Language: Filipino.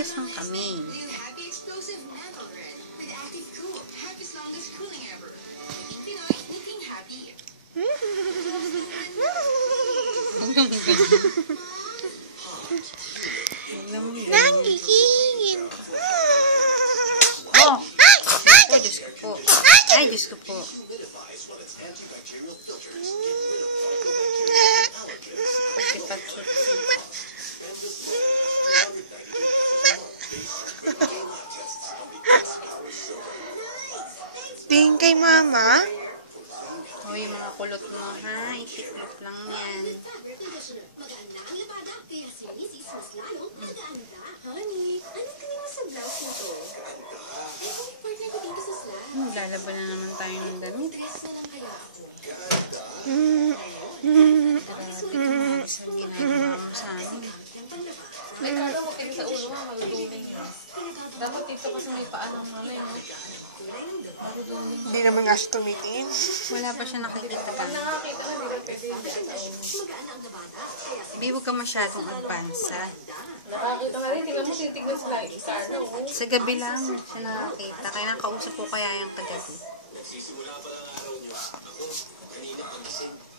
Saan kami? Nanggigigil. Oh! Diyos ko po. Ay, Diyos ko po. Tingin kay mama. Hoy, mga kulot mo, ha? Itiklop lang yan. Lalaban na naman tayo ng damit. Grabe, tumakas ang ginagawa mo sa amin. Ay, kala mo kayo sa ulo ha, malutuling yun. Dapat dito kasi may paanang malay, no? Hindi naman nga siya tumitingin. Wala pa siya nakikita pa. Pag nakakita na, hindi ka pwede. Babe, huwag ka masyadong advance, ha? Nakakita nga rin, tingnan mo, titignan sa car, no? Sa gabi lang siya nakakita. Kaya nakausap ko kaya yung kagabi. Nagsisimula pa lang araw niyo. Ako, kanina pagising.